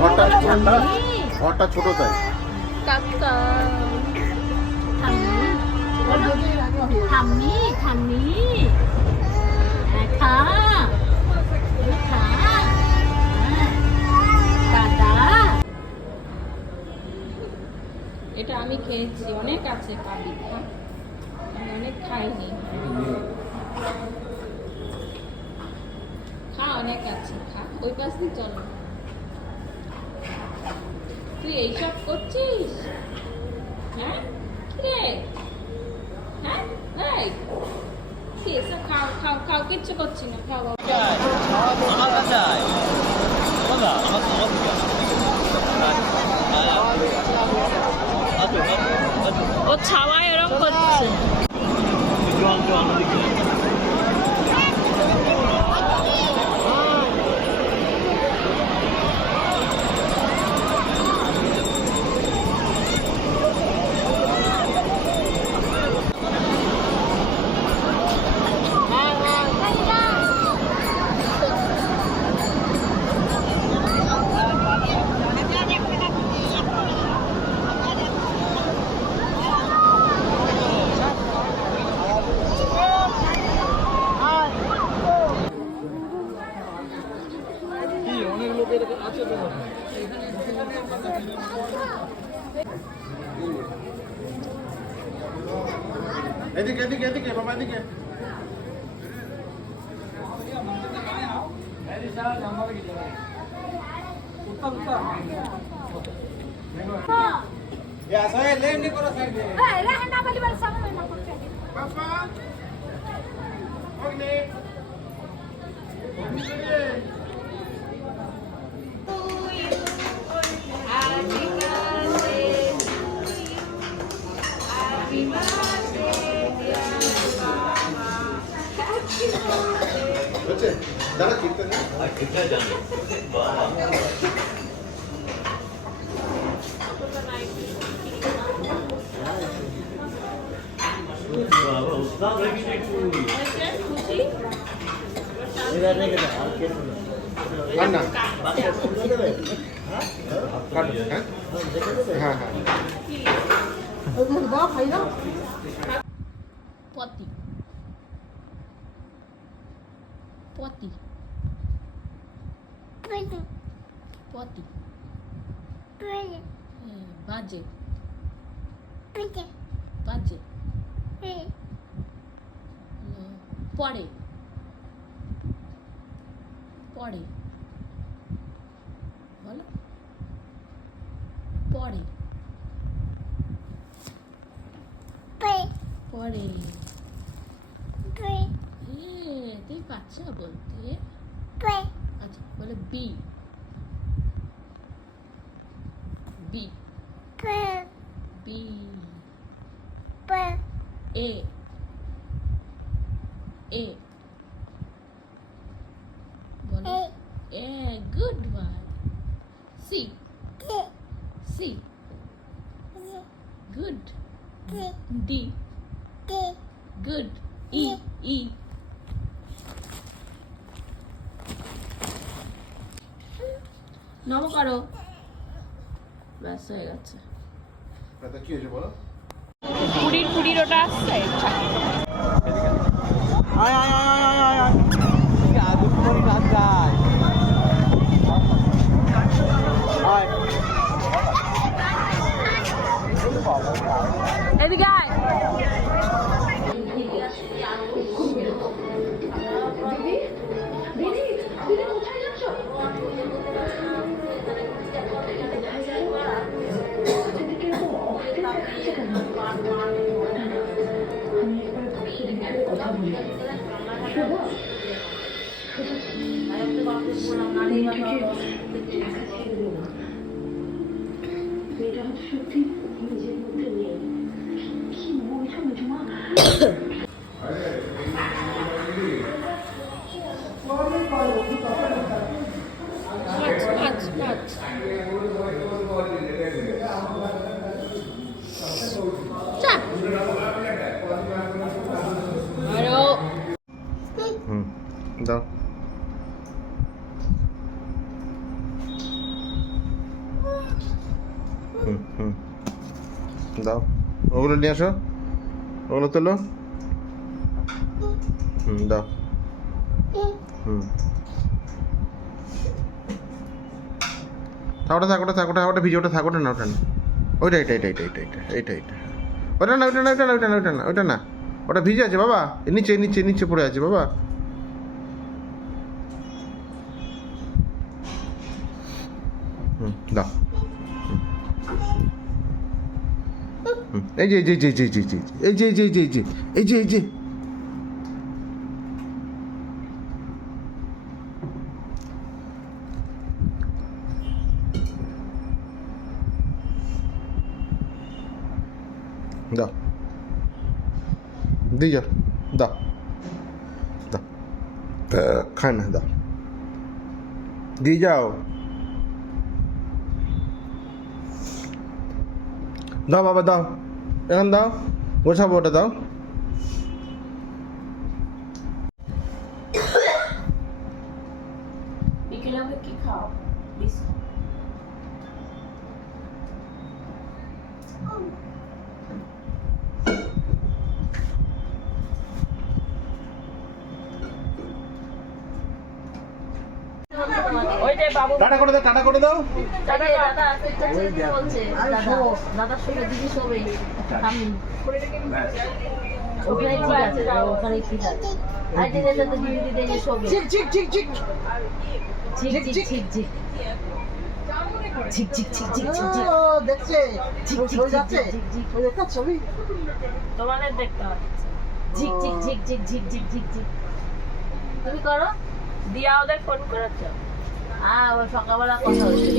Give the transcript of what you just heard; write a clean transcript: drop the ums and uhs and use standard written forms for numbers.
ঘরটা ছোট তাই। কাকা ঠাম্মি ঠাম্মি খা খা দাদা। এটা আমি খেয়েছি, অনেক আছে কালি, আমি অনেক খাইনি। খা, অনেক আছে, খা। ওই পাশ দিয়ে চলো। তুই এইসব করছিস? হ্যাঁ রে, হ্যাঁ এই কি এসব? খাও খাও খাও, কিচ্ছু করছি না, খাও। আমার কাছে আয় বাবা, ও ছাওয়ায় এরকম করছে। এদিকে এদিকে এদিকে বাবা, এদিকে। দাদা কীর্তন জানো? হ্যাঁ হ্যাঁ পতি পতি পতি বাজে বাজে পড়ে পড়ে বলো পড়ে পড়ে। তুই পাচ্ছ বলতে? আচ্ছা বলে B B B A A বলো A. Good one. C C good. D good. E E নম করো, ব্যাস হয়ে গেছে। কি হয়েছে বলো? পুরীর পুরীর ওটা আসছে। আয় আয় আয় আয় আয় আয় আগুন করে রাত যায়। এদিকে আয়। দাও। হুম দাও ওগুলো নিয়ে আসো ওগুলো তোলো দাও ওটা ভিজে ওটা থাক ওটা না ওইটা ওটা না ওটা না ওটা ভিজে আছে বাবা নিচে পড়ে আছে বাবা দাও এই যে দাও দিয়ে যাও দাও খায় না দাও দিয়ে যাও দাও বাবা দাও এখন দাও গোছাবো ওটা দাও বিকেলে ওকে কি খাও বিস্কুট ওইটাই বাবু টাটা করে দাও দাদা বলছে দাদার সঙ্গে দিদি শোবে আমি ওখানে ঠিক আছে ওখানে ঠিক আছে আর দিদি তো দিদি দিদি শোবে তোমাদের দেখতে হবে ঝিক ঝিক ঝিক ঝিক ঝিক ঝিক ঝিক ঝিক তুমি করো দিয়া ওদের ফোন করেছো সকালবেলা কথা হচ্ছিল